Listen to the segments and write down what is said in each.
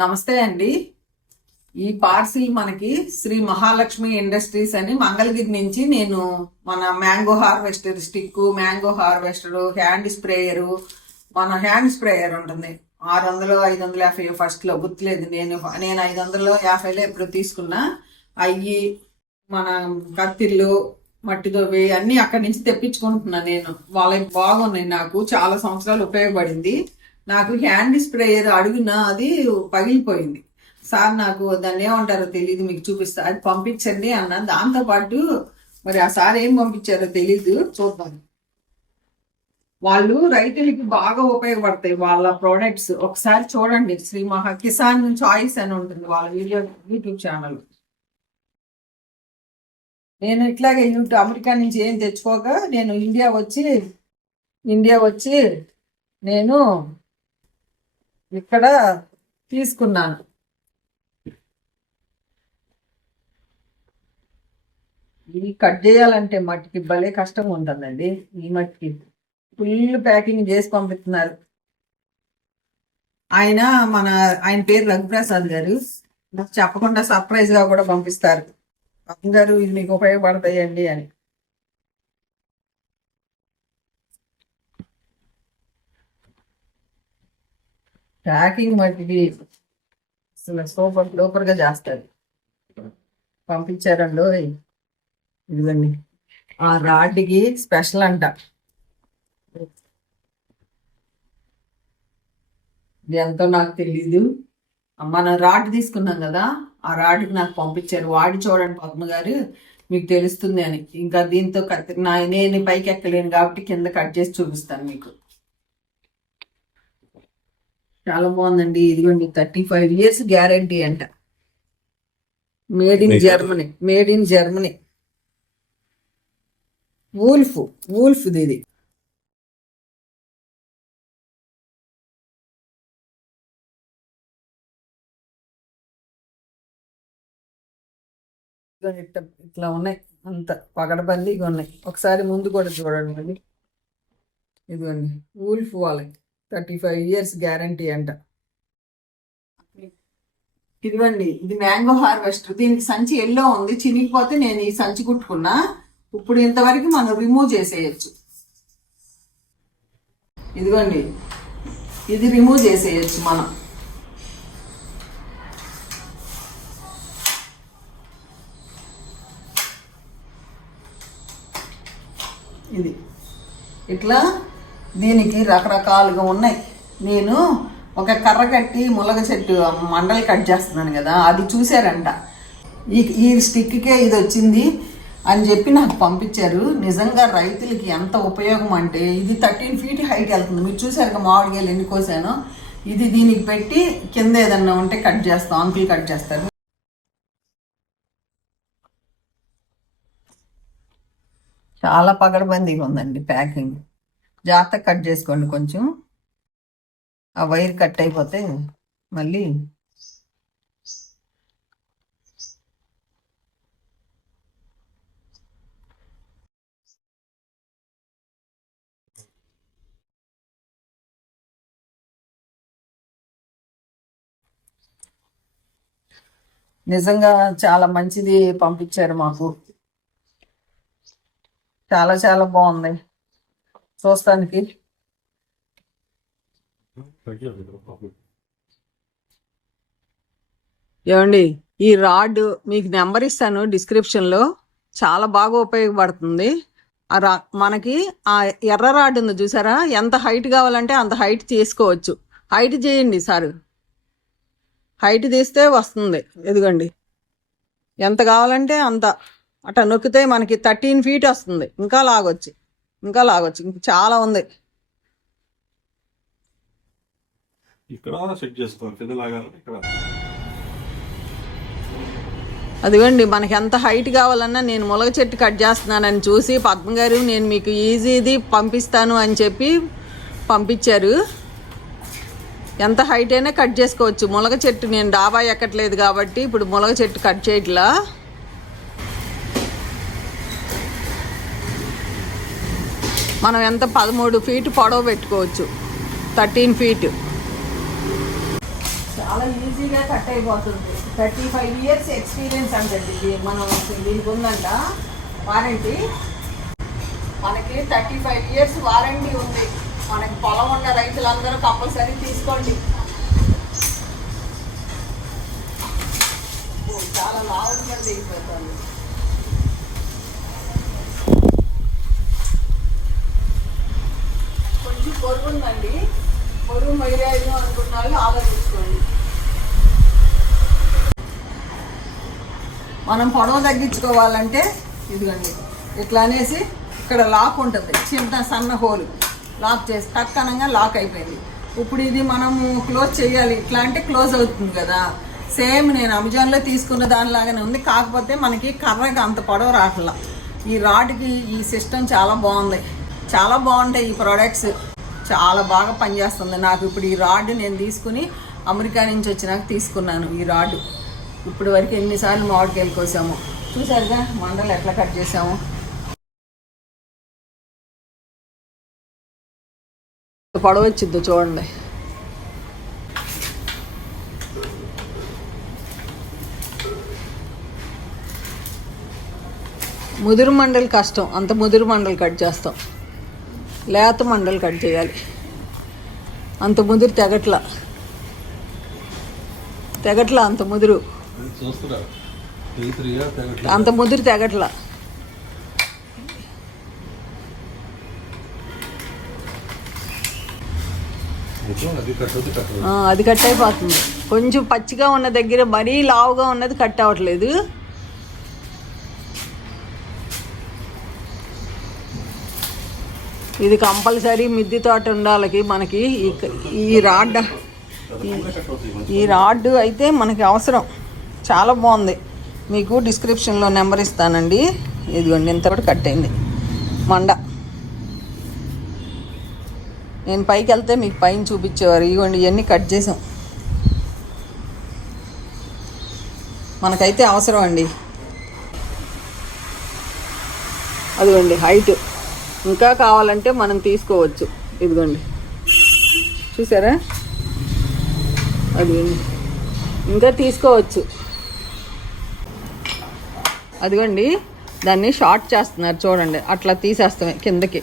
నమస్తే అండి. ఈ పార్సిల్ మనకి శ్రీ మహాలక్ష్మి ఇండస్ట్రీస్ అని మంగళగిరి నుంచి నేను మన mango harvester stick, mango harvester, hand sprayer, మన హ్యాండ్ స్ప్రేయర్ ఉంటుంది 600 550 ఫస్ట్ లో గుర్తులేదు. నేను 550లో ఎప్పుడు తీసుకున్నా. అయ్యి మన కత్తిళ్ళు, మట్టిదోవి అన్ని అక్కడి నుంచి తెప్పించుకుంటున్నా. నేను వాళ్ళకి బాగున్నాయి, నాకు చాలా సంవత్సరాలు ఉపయోగపడింది. నాకు హ్యాండ్ స్ప్రేయర్ అడుగున అది పగిలిపోయింది. సార్ నాకు దాన్ని ఏమంటారో తెలియదు, మీకు చూపిస్తా, అది పంపించండి అన్న. దాంతోపాటు మరి ఆ సార్ ఏం పంపించారో తెలీదు, చూద్దాం. వాళ్ళు రైతులకి బాగా ఉపయోగపడతాయి వాళ్ళ ప్రోడక్ట్స్. ఒకసారి చూడండి, శ్రీ మహా కిసాన్ చాయిస్ అని ఉంటుంది వాళ్ళ యూట్యూబ్ ఛానల్. నేను ఇట్లాగే అమెరికా నుంచి ఏం తెచ్చుకోగా నేను ఇండియా వచ్చి నేను ఇక్కడ తీసుకున్నాను. ఇవి కట్ చేయాలంటే మట్టికి భలే కష్టంగా ఉంటుందండి. ఈ మట్టికి ఫుల్ ప్యాకింగ్ చేసి పంపిస్తున్నారు. ఆయన పేరు రఘుప్రసాద్ గారు. నాకు చెప్పకుండా సర్ప్రైజ్ గా కూడా పంపిస్తారు. గారు ఇది మీకు ఉపయోగపడతాయండి అని. ప్యాకింగ్ మట్టికి అసలు సూపర్ గా చేస్తారు. పంపించారండి. ఇదిగండి, ఆ రాడ్కి స్పెషల్ అంట. ఇది ఎంతో నాకు తెలీదు. మనం రాడ్ తీసుకున్నాం కదా, ఆ రాడ్కి నాకు పంపించారు. వాడి చూడండి పద్మ గారు, మీకు తెలుస్తుంది అని. ఇంకా దీంతో నేను పైకి ఎక్కలేను కాబట్టి కింద కట్ చేసి చూపిస్తాను మీకు. చాలా బాగుందండి. ఇదిగోండి, 35 years గ్యారంటీ అంట. Made in Germany. వూల్ఫ్ ఇది. ఇట్లా ఉన్నాయి, అంత పగడబందీగా ఉన్నాయి. ఒకసారి ముందు కూడా చూడండి మళ్ళీ. ఇదిగోండి, వూల్ఫ్ వాళ్ళకి 35 years గ్యారంటీ అంట. ఇదిగోండి, ఇది మ్యాంగో హార్వెస్టర్. దీనికి సంచి ఎల్లో ఉంది, చినిగిపోతే నేను ఈ సంచి కుట్టుకున్నా. ఇప్పుడు ఇంతవరకు మనం రిమూవ్ చేసేయచ్చు. ఇదిగోండి, ఇది రిమూవ్ చేసేయచ్చు మనం. ఇది ఇట్లా దీనికి రకరకాలుగా ఉన్నాయి. నేను ఒక కర్ర కట్టి ములగ చెట్టు మండలి కట్ చేస్తున్నాను కదా, అది చూశారంట. ఈ స్టిక్కే ఇది వచ్చింది అని చెప్పి నాకు పంపించారు. నిజంగా రైతులకి ఎంత ఉపయోగం అంటే, ఇది 13 feet హైట్ వెళ్తుంది. మీరు చూసారుగా మామిడికాయలు ఎన్ని కోసానో. ఇది దీనికి పెట్టి కింద ఏదన్నా ఉంటే కట్ చేస్తాం, అంకుల్ కట్ చేస్తారు. చాలా పగడబందీగా ఉందండి ప్యాకింగ్. జాగ్రత్తగా కట్ చేసుకోండి కొంచెం. ఆ వైర్ కట్ అయిపోతే మళ్ళీ నిజంగా చాలా మంచిది పంపించారు మాకు. చాలా చాలా బాగుంది చూస్తానికి. ఏమండి, ఈ రాడ్ మీకు నెంబర్ ఇస్తాను డిస్క్రిప్షన్లో. చాలా బాగా ఉపయోగపడుతుంది. మనకి ఆ ఎర్ర రాడ్ ఉంది చూసారా, ఎంత హైట్ కావాలంటే అంత హైట్ తీసుకోవచ్చు. హైట్ చేయండి సార్, హైట్ తీస్తే వస్తుంది. ఎదుగండి, ఎంత కావాలంటే అంత అట్లా నొక్కితే మనకి 13 feet వస్తుంది. ఇంకా లాగొచ్చు ఇంకా చాలా ఉంది. అదిగోండి, మనకి ఎంత హైట్ కావాలన్నా, నేను ములగ చెట్టు కట్ చేస్తున్నానని చూసి పద్మ గారు నేను మీకు ఈజీది పంపిస్తాను అని చెప్పి పంపించారు. ఎంత హైట్ అయినా కట్ చేసుకోవచ్చు. ములగ చెట్టు నేను డాబా ఎక్కట్లేదు కాబట్టి ఇప్పుడు ములగ చెట్టు కట్ చేయట్లా. మనం ఎంత 13 feet పొడవు పెట్టుకోవచ్చు, 13 feet. చాలా ఈజీగా కట్ అయిపోతుంది. 35 years ఎక్స్పీరియన్స్ అంటండి ఇది. మనం దీనికి ఉందంట వారంటీ. మనకి 35 years వారంటీ ఉంది. మనకి పొలం ఉన్న రైతులందరూ కంపల్సరీ తీసుకోండి. చాలా లావుగా దిగిపోతుంది. కొంచెం పొరుగు ఉందండి, పొరుగు మొయ్యాలి అనుకున్న వాళ్ళు ఆలోచించుకోండి. మనం పొడవు తగ్గించుకోవాలంటే ఇదిగోండి ఇట్లా అనేసి ఇక్కడ లాక్ ఉంటుంది, చిన్న సన్న హోల్ లాక్ చేసి టక్కనంగా లాక్ అయిపోయింది. ఇప్పుడు ఇది మనము క్లోజ్ చేయాలి. ఇట్లా అంటే క్లోజ్ అవుతుంది కదా. సేమ్ నేను అమెజాన్లో తీసుకున్న దానిలాగానే ఉంది, కాకపోతే మనకి కర్రకి అంత పొడవు రావట్లా. ఈ రాడ్కి ఈ సిస్టమ్ చాలా బాగుంది, చాలా బాగుంటాయి ఈ ప్రోడక్ట్స్, చాలా బాగా పనిచేస్తుంది. నాకు ఇప్పుడు ఈ రాడ్ నేను తీసుకుని అమెరికా నుంచి వచ్చినాక తీసుకున్నాను ఈ రాడ్. ఇప్పుడు వరకు ఎన్నిసార్లు మామిడికాయలు కోసాము చూసారుగా, మండలు ఎట్లా కట్ చేసాము. పొడవ వచ్చిద్దు చూడండి. ముదురు మండలు కష్టం, అంత ముదురు మండలు కట్ చేస్తాం. లేత మండలు కట్ చేయాలి. అంత ముదురు తెగట్లా అంత ముదురు తెగట్లా. అది కట్ అయిపోతుంది. కొంచెం పచ్చిగా ఉన్న దగ్గర మరీ లావుగా ఉన్నది కట్ అవ్వట్లేదు. ఇది కంపల్సరీ మిద్దె తోట ఉండాలకి మనకి ఈ రాడ్ అయితే మనకి అవసరం. చాలా బాగుంది. మీకు డిస్క్రిప్షన్లో నెంబర్ ఇస్తానండి. ఇదిగోండి ఇంత కూడా కట్ అయింది మండ. నేను పైకి వెళ్తే మీకు పైన చూపించేవారు. ఇదిగోండి ఇవన్నీ కట్ చేసాం. మనకైతే అవసరం అండి. అదిగోండి హైట్ ఇంకా కావాలంటే మనం తీసుకోవచ్చు. ఇదిగోండి చూసారా, అది ఇంకా తీసుకోవచ్చు. అదిగోండి దాన్ని షార్ట్ చేస్తున్నారు చూడండి, అట్లా తీసేస్తామే కిందకి.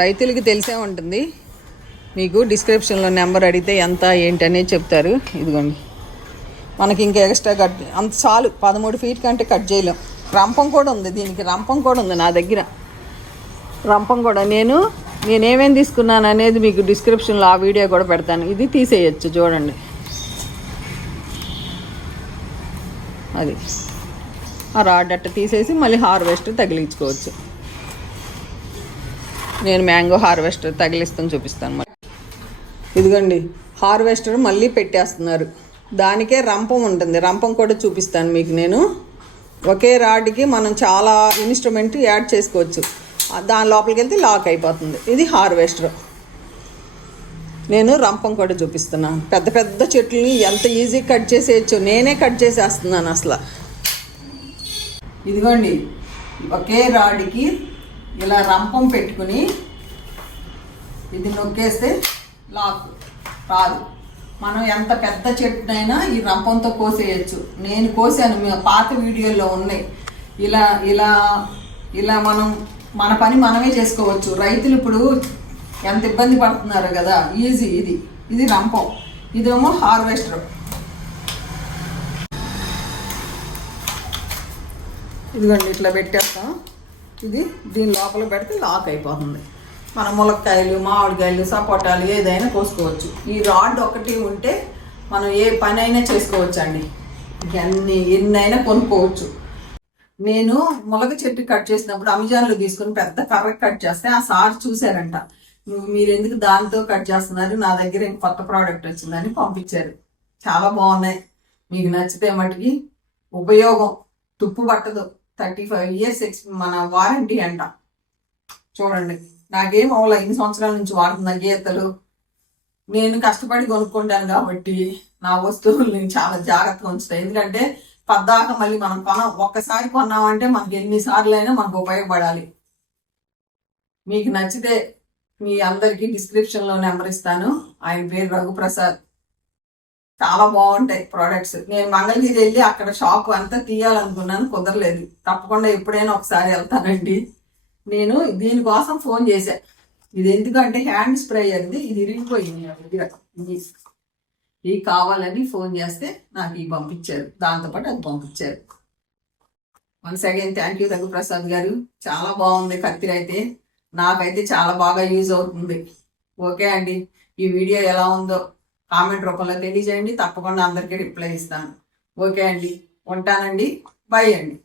రైతులకి తెలిసే ఉంటుంది. మీకు డిస్క్రిప్షన్లో నెంబర్ అడిగితే ఎంత ఏంటి అనేది చెప్తారు. ఇదిగోండి మనకి ఇంకా ఎక్స్ట్రా కట్ అంత చాలు. 13 feet కంటే కట్ చేయలేం. రంపం కూడా ఉంది దీనికి, రంపం కూడా ఉంది నా దగ్గర. రంపం కూడా నేనేమేమి తీసుకున్నాను అనేది మీకు డిస్క్రిప్షన్లో ఆ వీడియో కూడా పెడతాను. ఇది తీసేయచ్చు చూడండి. అది ఆ రాడ్ అట్ట తీసేసి మళ్ళీ హార్వెస్టర్ తగిలించుకోవచ్చు. నేను మ్యాంగో హార్వెస్టర్ తగిలిస్తాను చూపిస్తాను. మరి ఇదిగోండి హార్వెస్టర్ మళ్ళీ పెట్టేస్తున్నారు. దానికే రంపం ఉంటుంది, రంపం కూడా చూపిస్తాను మీకు. నేను ఒకే రాడ్కి మనం చాలా ఇన్స్ట్రుమెంట్ యాడ్ చేసుకోవచ్చు. దాని లోపలికి వెళ్తే లాక్ అయిపోతుంది. ఇది హార్వెస్టర్. నేను రంపం కూడా చూపిస్తున్నాను. పెద్ద పెద్ద చెట్లని ఎంత ఈజీ కట్ చేసేయచ్చు. నేనే కట్ చేసేస్తున్నాను అసలు. ఇదిగోండి ఒకే రాడ్కి ఇలా రంపం పెట్టుకుని ఇది నొక్కేస్తే లాక్ రాదు. మనం ఎంత పెద్ద చెట్టునైనా ఈ రంపంతో కోసేయచ్చు. నేను కోసాను, పాత వీడియోలో ఉన్నాయి. ఇలా ఇలా ఇలా మన పని మనమే చేసుకోవచ్చు. రైతులు ఇప్పుడు ఎంత ఇబ్బంది పడుతున్నారు కదా, ఈజీ. ఇది రంపం, ఇదేమో హార్వెస్టర్. ఇదిగోండి ఇట్లా పెట్టేస్తాం. ఇది దీని లోపల పెడితే లాక్ అయిపోతుంది. మన ములక్కాయలు, మామిడికాయలు, సపోటాలు ఏదైనా కోసుకోవచ్చు. ఈ రాడ్ ఒకటి ఉంటే మనం ఏ పని అయినా చేసుకోవచ్చు అండి. ఎన్నైనా కొనుక్కోవచ్చు. నేను ములగ చెట్టు కట్ చేసినప్పుడు అమెజాన్లో తీసుకుని పెద్ద కర్ర కట్ చేస్తే ఆ సార్ చూశారంట, మీరు ఎందుకు దాంతో కట్ చేస్తున్నారు, నా దగ్గర కొత్త ప్రోడక్ట్ వచ్చిందని పంపించారు. చాలా బాగున్నాయి. మీకు నచ్చితే మటుకి ఉపయోగం, తుప్పు పట్టదు. 35 years మన వారంటీ అంట. చూడండి నాకేం అవలా, 5 సంవత్సరాల నుంచి వాడుతున్నా గీతలు. నేను కష్టపడి కొనుక్కుంటాను కాబట్టి నా వస్తువుల్ని చాలా జాగ్రత్తగా ఉంచుతాయి. ఎందుకంటే పద్దాక మళ్ళీ మనం ఒక్కసారి కొన్నామంటే మనకి ఎన్నిసార్లు అయినా మనకు ఉపయోగపడాలి. మీకు నచ్చితే మీ అందరికీ డిస్క్రిప్షన్లో నెంబర్ ఇస్తాను. ఆయన పేరు రఘుప్రసాద్. చాలా బాగుంటాయి ప్రోడక్ట్స్. నేను మంగళగిరి వెళ్ళి అక్కడ షాప్ అంతా తీయాలనుకున్నాను, కుదరలేదు. తప్పకుండా ఎప్పుడైనా ఒకసారి వెళ్తానండి. నేను దీనికోసం ఫోన్ చేశా. ఇది ఎందుకంటే హ్యాండ్ స్ప్రేయర్ది, ఇది ఇరిగిపోయింది నా దగ్గర. ఇది కావాలని ఫోన్ చేస్తే నాకు ఇవి పంపించారు, దాంతోపాటు అది పంపించారు. Once again thank you Raghuprasad గారు. చాలా బాగుంది కత్తిరి అయితే, నాకైతే చాలా బాగా యూజ్ అవుతుంది. ఓకే అండి, ఈ వీడియో ఎలా ఉందో కామెంట్ రూపంలో తెలియజేయండి. తప్పకుండా అందరికీ రిప్లై ఇస్తాను. ఓకే అండి, ఉంటానండి. బై అండి.